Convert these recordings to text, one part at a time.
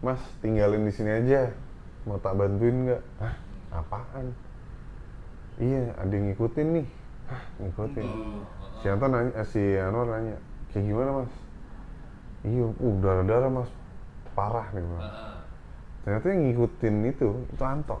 Mas tinggalin di sini aja, mau tak bantuin nggak? Hah, apaan? Iya, ada yang ngikutin nih. Hah, ngikutin. Si Anton nanya, si Anwar nanya, kayak gimana mas? Iya, darah-darah mas, parah nih bang. Ternyata yang ngikutin itu Anto.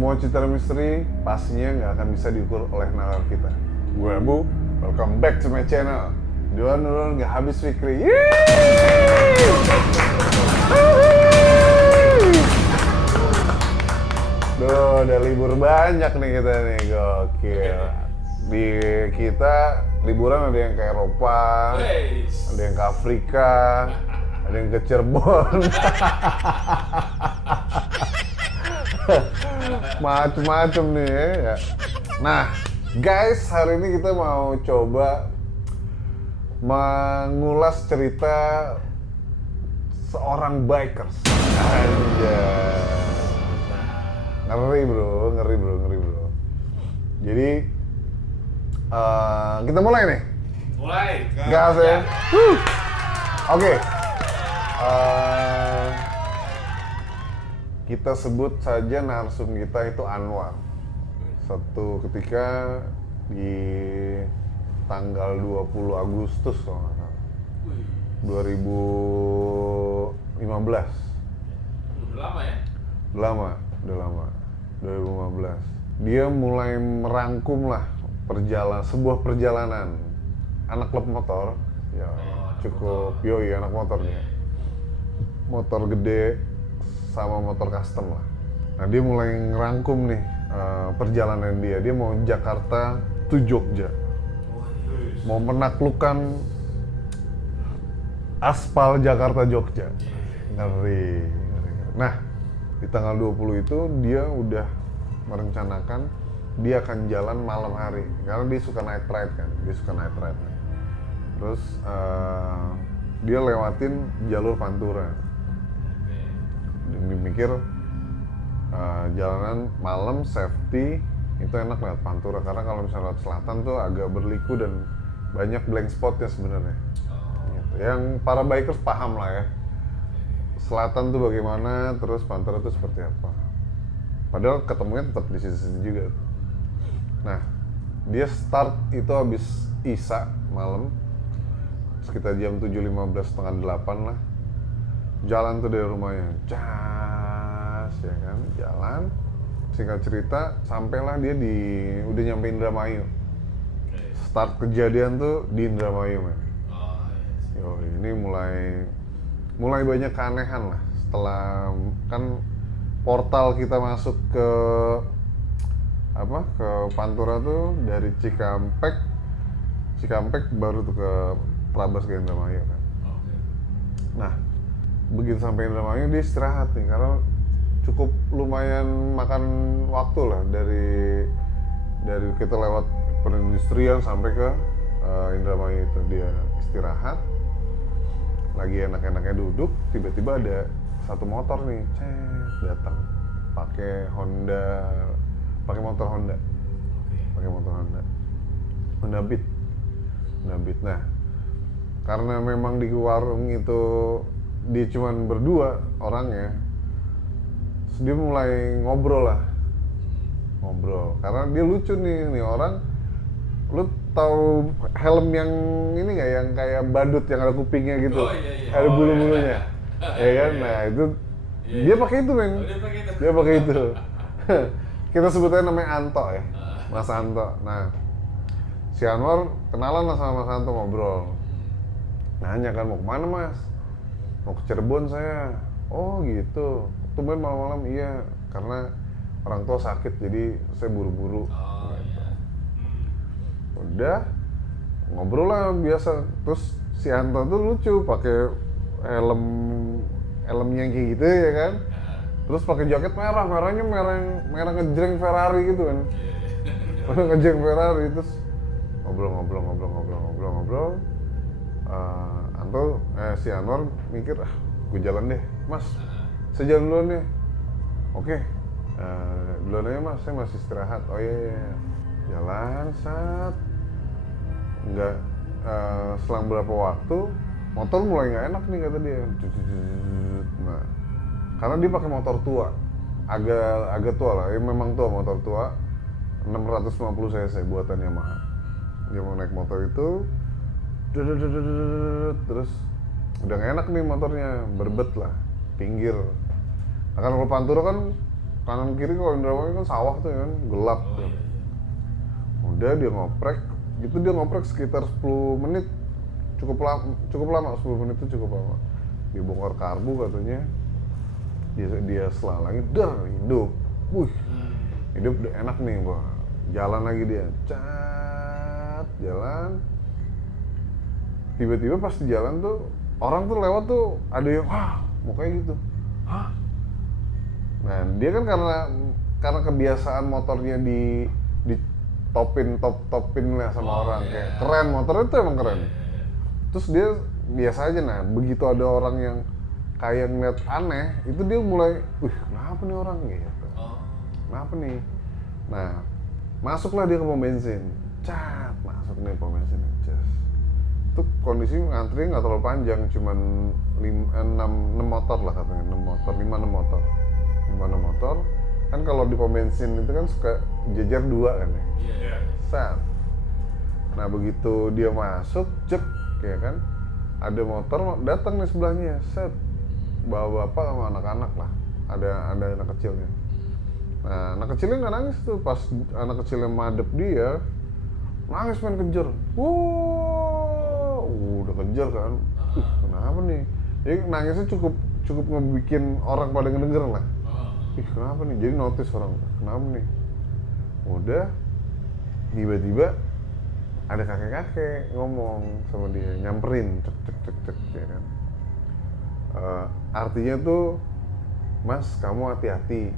Semua citra misteri pastinya nggak akan bisa diukur oleh nalar kita. Gue Abu, welcome back to my channel. Duluan nggak habis Fikri. Duh, udah libur banyak nih kita nih, gokil. Di kita liburan ada yang ke Eropa, ada yang ke Afrika, ada yang ke Cirebon. Macem-macem nih ya. Nah guys, hari ini kita mau coba mengulas cerita seorang bikers. Anjay, ngeri bro. Jadi kita mulai nih. Gas ya. Oke. Kita sebut saja narsum kita itu Anwar. Satu ketika di tanggal 20 Agustus kalau nggak salah, 2015. Udah lama. 2015. Dia mulai merangkum lah sebuah perjalanan anak klub motor. Ya, cukup yoi anak motor dia. Motor gede sama motor custom lah. Nah dia mulai ngerangkum nih perjalanan dia. Dia mau Jakarta to Jogja, mau menaklukkan aspal Jakarta Jogja. Ngeri. Nah di tanggal 20 itu dia udah merencanakan dia akan jalan malam hari karena dia suka night ride kan. Terus dia lewatin jalur Pantura. Dan dimikir jalanan malam safety itu enak lewat Pantura karena kalau misalnya lewat selatan tuh agak berliku dan banyak blank spotnya sebenarnya. Gitu. Yang para bikers paham lah ya. Selatan tuh bagaimana, terus Pantura tuh seperti apa. Padahal ketemunya tetap di sisi juga. Nah, dia start itu habis Isya malam sekitar jam 7.15 setengah 8 lah. Jalan tuh dari rumahnya, cas ya kan, jalan. Singkat cerita, sampailah dia udah nyampe Indramayu. Start kejadian tuh di Indramayu, men. Yo, ini mulai banyak keanehan lah. Setelah kan portal kita masuk ke Pantura tuh dari Cikampek baru tuh ke Prabas ke Indramayu kan. Nah, begitu sampai Indramayu dia istirahat nih karena cukup lumayan makan waktu lah dari kita lewat perindustrian sampai ke Indramayu itu. Dia istirahat lagi enak-enaknya duduk, tiba-tiba ada satu motor nih datang pakai motor Honda Beat. Nah karena memang di warung itu dia cuman berdua orangnya, terus dia mulai ngobrol karena dia lucu nih orang. Lu tahu helm yang ini nggak, yang kayak badut yang ada kupingnya gitu, ada bulu-bulunya, ya kan? Nah itu dia pakai itu, men. Dia pakai itu. Kita sebutnya namanya Anto ya, Mas Anto. Nah si Anwar kenalan lah sama Mas Anto, ngobrol. Nanya kan, mau kemana mas? mau ke Cirebon saya. Oh gitu, tumben malam-malam. Iya, karena orang tua sakit jadi saya buru-buru. Gitu. Udah ngobrol lah biasa. Terus si Anto tuh lucu, pakai helm helmnya kayak gitu ya kan. Terus pakai jaket merah, merahnya merah ngejreng Ferrari gitu kan. Ngejreng Ferrari. Terus ngobrol. Si Anwar mikir, gue jalan deh, Mas. Saya jalan duluan deh. Oke. Duluan aja Mas, saya masih istirahat. Oh iya. Jalan, saat nggak selang berapa waktu, motor mulai nggak enak nih kata dia. Nah, karena dia pakai motor tua, agak tua lah. Memang tua, motor tua, 650 cc buatan Yamaha. Dia mau naik motor itu, terus udah gak enak nih motornya, berbet lah, pinggir. Nah, kan kalau Pantura kan kanan kiri, kalau Indramayu kan sawah tuh kan, gelap tuh. Udah dia ngoprek sekitar 10 menit, cukup lama 10 menit itu cukup lama. Dia bongkar karbu katanya, dia selalangin, hidup. Hidup udah enak nih, jalan lagi dia, jalan. Tiba-tiba pas di jalan tuh orang tuh lewat tuh ada yang mukanya gitu. Nah dia kan karena kebiasaan motornya di topin lah sama orang, kayak keren, motornya tuh emang keren. Terus dia biasa aja. Nah begitu ada orang yang kayak ngeliat aneh, itu dia mulai, kenapa nih orang gitu, kenapa nih. Nah masuklah dia ke pom bensin, masuk nih pom bensin, itu kondisi ngantri nggak terlalu panjang, cuman 6 motor lah katanya, 5-6 motor. Kan kalau di pom bensin itu kan suka jejer 2 kan ya. Set. Nah begitu dia masuk, ya kan, ada motor datang nih sebelahnya, set, bawa bapak sama anak-anak lah, ada anak kecilnya. Nah anak kecilnya nggak nangis tuh, pas anak kecilnya madep dia, nangis main kejar. Udah kejar kan, kenapa nih? Jadi nangisnya cukup ngebikin orang pada ngedenger lah. Kenapa nih? Jadi notice orang, kenapa nih? Udah, tiba-tiba ada kakek-kakek ngomong sama dia, nyamperin, cek ya kan. Artinya tuh, Mas, kamu hati-hati,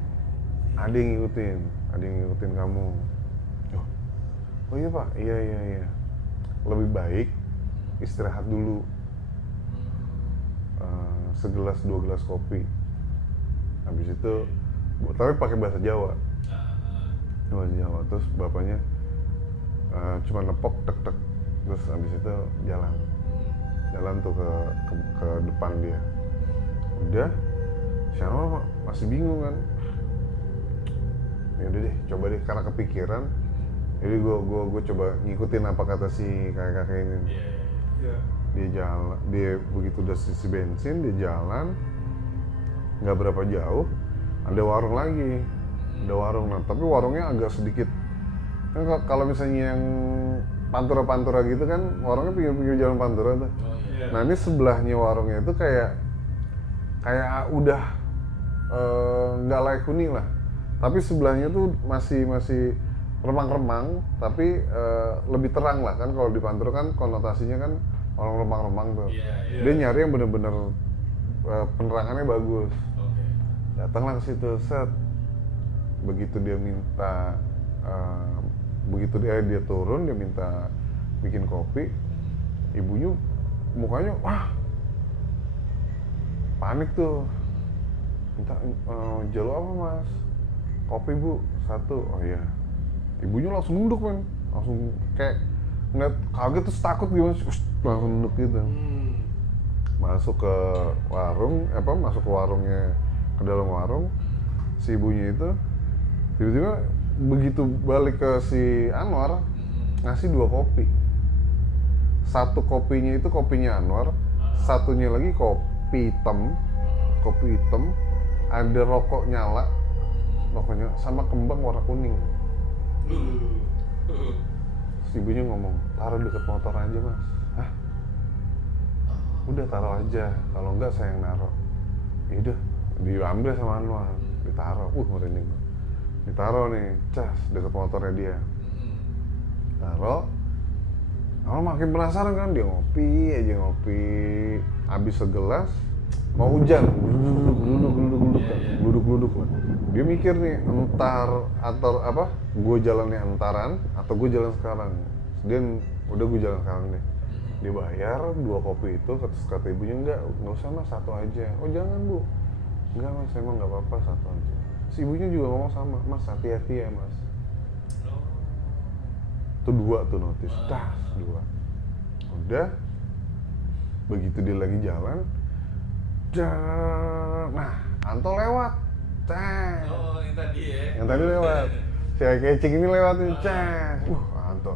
ada yang ngikutin kamu. Oh iya Pak, iya. Lebih baik istirahat dulu, segelas 2 gelas kopi. Habis itu, tapi pakai bahasa Jawa. Terus bapaknya cuma nepok tek. Terus habis itu jalan tuh ke depan dia. Udah, Syarul masih bingung kan. Ya udah deh, coba deh, karena kepikiran. Jadi gue coba ngikutin apa kata si kakek-kakek ini. Dia jalan, dia begitu udah isi bensin, dia jalan, nggak berapa jauh, ada warung lagi, nah tapi warungnya agak sedikit. Kan kalau misalnya yang pantura gitu kan, warungnya pinggir jalan pantura tuh. Nah ini sebelahnya warungnya itu kayak udah nggak layak huni lah, tapi sebelahnya tuh masih remang-remang, tapi lebih terang lah kan. Kalau di Pantura kan konotasinya kan orang remang-remang tuh. Dia nyari yang bener-bener penerangannya bagus. Datanglah ke situ, set. Begitu dia minta, dia turun, dia minta bikin kopi. Ibunya mukanya panik tuh. Minta jalur apa Mas? Kopi Bu, 1. Oh iya. Ibunya langsung nunduk man, langsung kayak ngeliat kaget terus takut gimana, langsung nunduk gitu. Masuk ke warungnya, ke dalam warung, si ibunya itu tiba-tiba begitu balik ke si Anwar, ngasih 2 kopi. 1 kopinya itu kopinya Anwar, satunya lagi kopi hitam, ada rokok nyala sama kembang warna kuning. Terus ibunya ngomong, taruh deket motor aja Mas. Hah? Udah taruh aja, kalau enggak saya yang naruh. Ya udah, diambil sama Anwar, ditaruh. Merinding. Ditaruh nih, cas deket motornya dia. Taruh. Anwar makin penasaran kan, dia ngopi aja ngopi. Habis segelas, mau hujan, gluduk lah. Dia mikir nih, entar atau apa? Gue jalannya entaran atau gue jalan sekarang. Dia udah gue jalan sekarang deh. Dia bayar 2 kopi itu, kata ibunya enggak usah mas, 1 aja. Oh jangan bu, enggak mas, emang nggak apa-apa, 1 aja. Si ibunya juga ngomong sama, mas hati-hati ya mas. Itu 2 tuh notis, 2. Udah, begitu dia lagi jalan, nah Anto lewat, yang tadi ya? Yang tadi lewat, si Kecing ini lewat nih, Anto,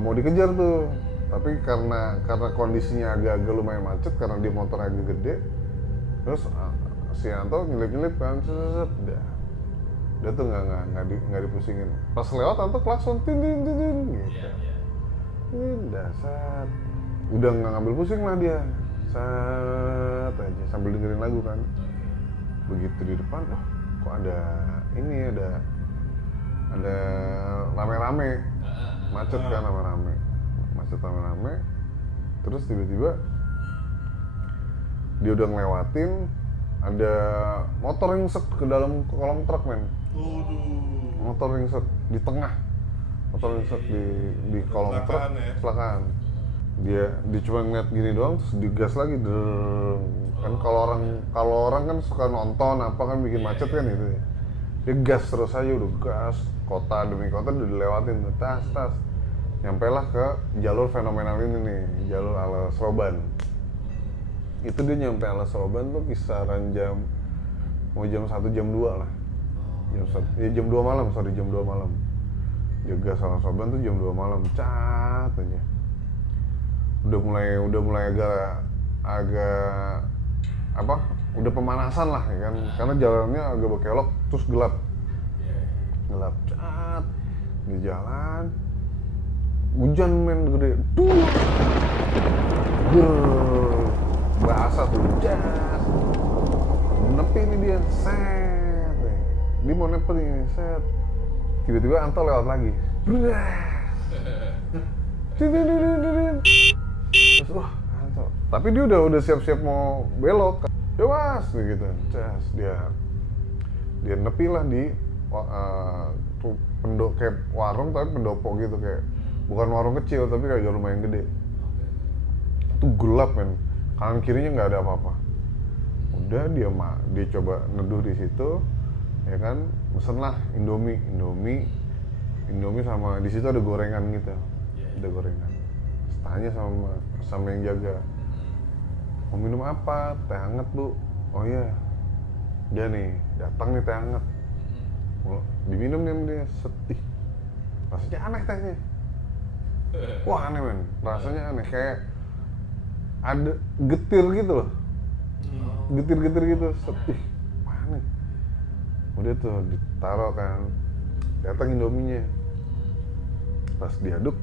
mau dikejar tuh, tapi karena kondisinya agak lumayan macet, karena dia motornya agak gede, terus si Anto nyelip kan, dia tuh nggak dipusingin. Pas lewat Anto klakson, tin gitu. Dasar, udah nggak ngambil pusing lah dia, sat aja sambil dengerin lagu kan. Begitu di depan, kok ada rame-rame, macet kan, rame-rame. Terus tiba-tiba dia udah ngelewatin, ada motor ringsek ke dalam kolong truk, men. Motor ringsek di tengah, di kolong truk, kecelakaan. Dia cuma ngeliat gini doang, terus digas lagi, kan kalau orang kan suka nonton apa kan bikin macet kan gitu. Dia gas terus aja, udah gas, kota demi kota udah dilewatin, tas, nyampelah ke jalur fenomenal ini nih, jalur ala Seroban. Itu dia nyampe ala Seroban tuh kisaran jam 1 jam 2 lah. Jam 2 malam. Juga ala Seroban tuh jam 2 malam, cat aja. Udah mulai agak apa? Udah pemanasan lah ya kan. Karena jalannya agak berkelok terus gelap, cat. Di jalan hujan, men, gede. Basah tuh, jas. Nepi ini dia, set. Dia mau nepi nih, set. Tiba-tiba Anto lewat lagi. Terus, Anto. Tapi dia udah siap-siap mau belok. Ya mas, gitu. Jas, dia nepi lah di kayak warung tapi pendopo gitu, kayak bukan warung kecil tapi kayak lumayan gede. Itu gelap, men. Kanan kirinya nggak ada apa-apa. Udah dia coba neduh di situ, ya kan, pesen lah Indomie sama di situ ada gorengan gitu, ada gorengan. Tanya sama yang jaga, mau minum apa? Teh hangat bu. Oh iya, dia nih datang nih teh hangat. Diminum nih dia, sedih. Rasanya aneh tehnya. Wah aneh, men, rasanya aneh, kayak ada getir gitu loh, getir gitu, sedih, aneh. Udah tuh ditaruh kan, datang Indominya, pas diaduk,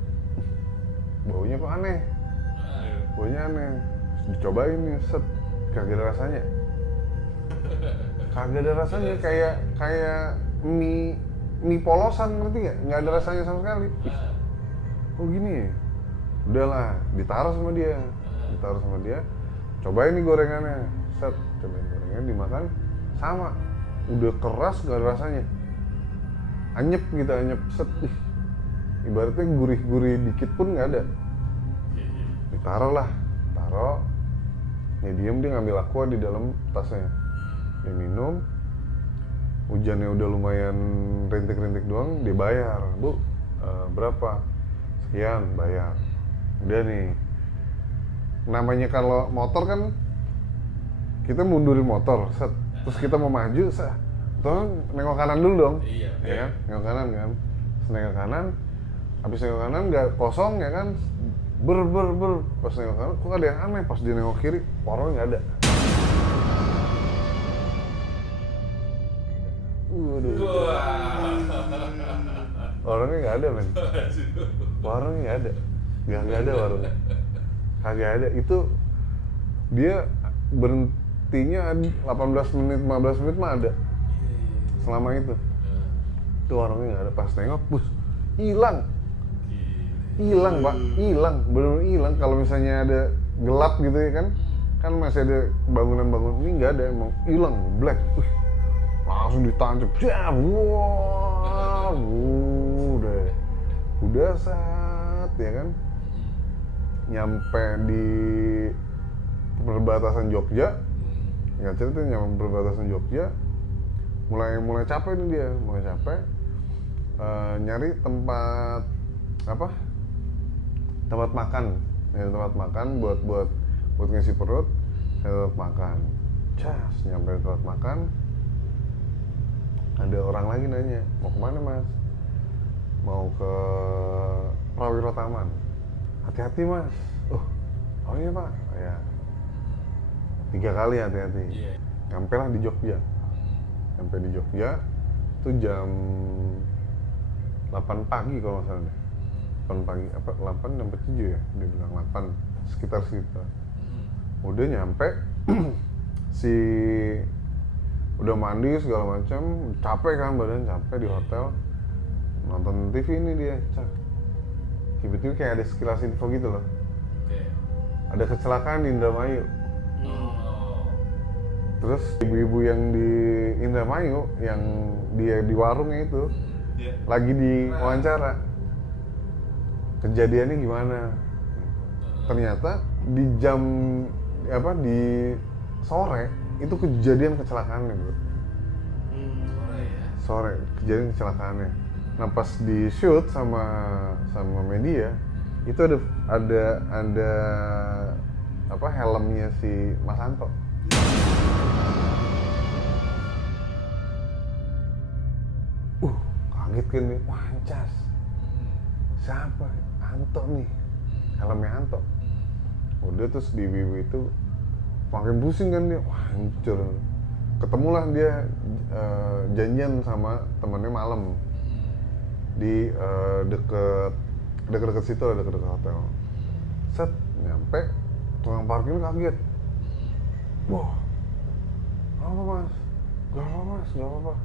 baunya kok aneh, terus dicobain nih, set, kagak ada rasanya, kayak mie polosan, ngerti nggak ada rasanya sama sekali. Oh gini ya? Udahlah, ditaruh sama dia, cobain nih gorengannya, set, cobain gorengannya, dimakan, sama, udah keras nggak ada rasanya, anyep, set, ibaratnya gurih dikit pun nggak ada. Taruh, ya diem, dia ngambil aqua di dalam tasnya, dia minum, hujannya udah lumayan rintik-rintik doang, dia bayar, bu, berapa? Sekian, bayar. Udah nih, namanya kalau motor kan kita mundurin motor, set, terus kita mau maju, terus nengok kanan dulu dong, ya kan, nengok kanan kan, terus nengok kanan, habis nengok kanan nggak kosong ya kan, pas nengok kanan kok ada yang aneh, pas dia nengok kiri warungnya nggak ada. Orangnya nggak ada, men. Warungnya nggak ada. Gak ada warungnya. Kagak ada. Itu dia berhentinya 18 menit, 15 menit mah ada. Selama itu. Itu warungnya nggak ada. Pas nengok, bus, hilang. Hilang Pak, hilang, benar-benar hilang. Kalau misalnya ada gelap gitu ya kan masih ada bangunan-bangunan, ini nggak ada, emang hilang, black. Langsung ditancap, wah, udah saat ya kan, nyampe di perbatasan Jogja, nggak cerita nyampe perbatasan Jogja, mulai capek nih dia, mulai capek, nyari tempat apa? Tempat makan buat ngisi perut, tempat makan. Cas, nyampe tempat makan, ada orang lagi nanya, mau kemana mas? Mau ke Prawiro Taman. Hati-hati mas. Oh iya pak. Ya. 3 kali hati-hati. Nyampe lah di Jogja. Sampai di Jogja, itu jam 8 pagi kalau nggak salah deh. 8 pagi, apa 8 sampai 7 ya? Dia bilang 8, sekitar. Udah nyampe, udah mandi segala macam, capek kan badan, capek di hotel, nonton TV ini dia, tiba-tiba kayak ada sekilas info gitu loh. Ada kecelakaan di Indramayu. Terus ibu-ibu yang di Indramayu, yang dia di warungnya itu, lagi diwawancara. Kejadiannya gimana? Ternyata di sore itu kejadian kecelakaannya, bro. Sore kejadian kecelakaannya. Nah pas di shoot sama media itu ada apa helmnya si Mas Anto. Kaget kan nih, wancas. Siapa? Anto nih, helmnya Anto. Udah terus di Wiwi itu makin pusing kan dia, wah hancur. Ketemulah dia janjian sama temennya malam di deket situ, deket hotel. Set, nyampe, tukang parkir kaget. Wah, apa mas? Gak apa-apa.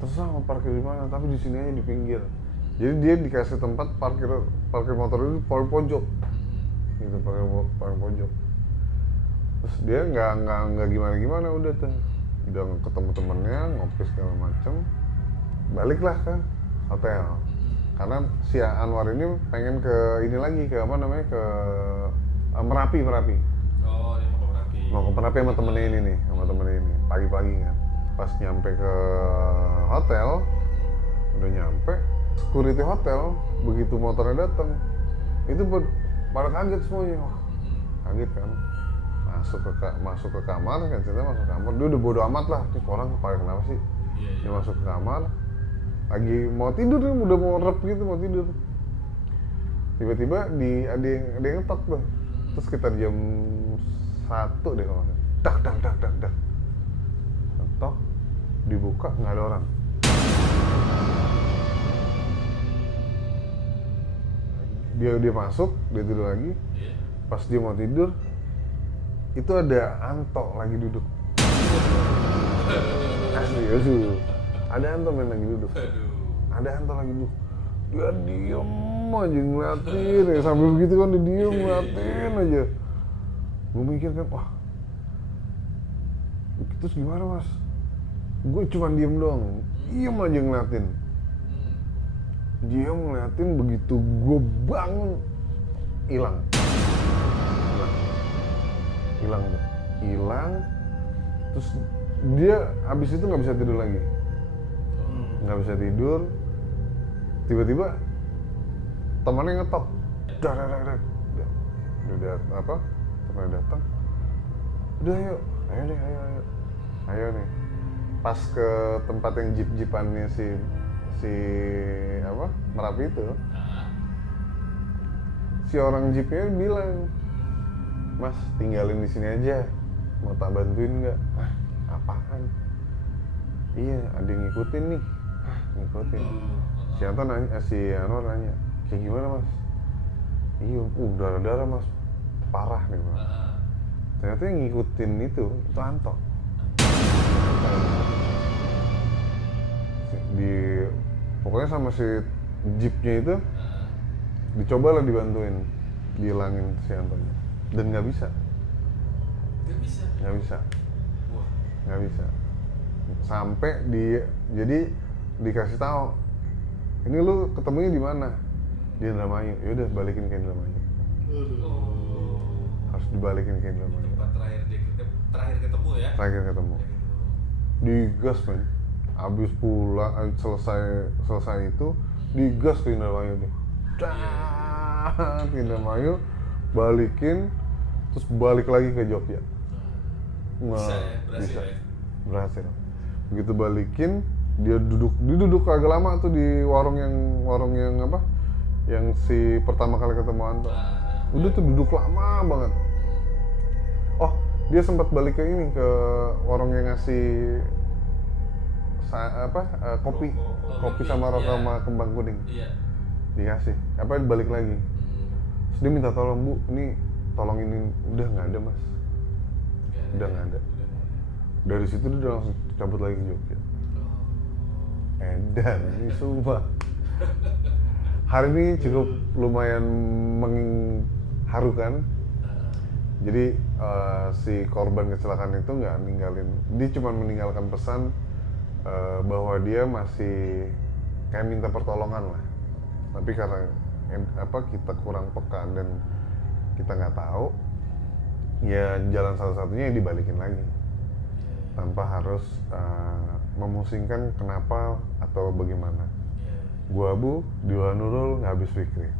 Terserah mau parkir di mana, tapi di sini aja di pinggir. Jadi dia dikasih tempat parkir motor itu paling pojok, gitu, paling pojok. Terus dia nggak gimana udah tuh, udah ketemu temennya, ngopi segala macem, baliklah ke hotel. Karena si Anwar ini pengen ke ini lagi, ke apa namanya, ke Merapi. Oh, dia mau ke Merapi. Mau ke Merapi sama temennya ini pagi-pagi kan. Pas nyampe ke hotel, udah nyampe, security hotel begitu motornya datang, itu pada kaget semuanya. Wah, kaget kan. Masuk ke kamar kan, cerita masuk ke kamar, dia udah bodo amat lah, nih orang pada kenapa sih. Dia masuk ke kamar, lagi mau tidur nih, udah mau rep gitu, mau tidur. Tiba-tiba ada yang ngetok tuh, terus sekitar jam 1 deh kalau nggak salah, dak, ngetok, dibuka nggak ada orang. Dia masuk, dia tidur lagi. Pas dia mau tidur, itu ada Anto lagi duduk. Asli, ada Anto lagi duduk. Dia diem aja ngeliatin ya, sambil begitu kan dia diem ngeliatin aja. Gue mikir kan, wah, terus gimana mas? Gue cuma diem doang, diem aja ngeliatin. Dia ngeliatin, begitu gue bangun, hilang. Terus dia habis itu nggak bisa tidur lagi, tiba-tiba temannya ngetok, dak, udah apa, temannya datang, udah ayo nih, pas ke tempat yang jeep-jeepannya si apa Merapi itu, si orang jeepnya bilang, mas tinggalin di sini aja, mau tak bantuin nggak? Apaan? Iya, ada yang ngikutin nih. Ngikutin. Si Anwar nanya, kayak gimana mas? Iya, darah-darah mas, parah nih mas. Ternyata yang ngikutin itu Anto. Pokoknya sama si jeepnya itu dicoba lah dibantuin dihilangin si Antonya, dan nggak bisa. Nggak bisa. Sampai jadi dikasih tahu, ini lu ketemunya di mana? Di Indramayu. Yaudah balikin ke Indramayu. Harus dibalikin ke Indramayu. Tempat terakhir ketemu ya? Terakhir ketemu. Digas men. Abis pulang, selesai itu digas ke Indramayu deh. Ke Indramayu, balikin, terus balik lagi ke Jogja. Bisa ya? Berhasil. Begitu balikin, dia duduk agak lama tuh di warung yang apa? Yang si pertama kali ketemu Anto. Udah tuh duduk lama banget. Oh, dia sempat balik ke ini, ke warung yang ngasih kopi sama rokok sama kembang kuning. Iya. Dikasih. Balik lagi. Terus dia minta tolong, Bu, ini tolong ini. Udah nggak ada mas. Udah nggak ada. Dari situ dia udah langsung cabut lagi ke Jogja. Edan, ini sumpah. Hari ini cukup lumayan mengharukan. Jadi si korban kecelakaan itu nggak ninggalin, dia cuma meninggalkan pesan bahwa dia masih kayak minta pertolongan lah. Tapi karena kita kurang peka dan kita nggak tahu, ya jalan satu-satunya dibalikin lagi tanpa harus memusingkan kenapa atau bagaimana. Gua Abu, Dila Nurul, nggak habis pikir.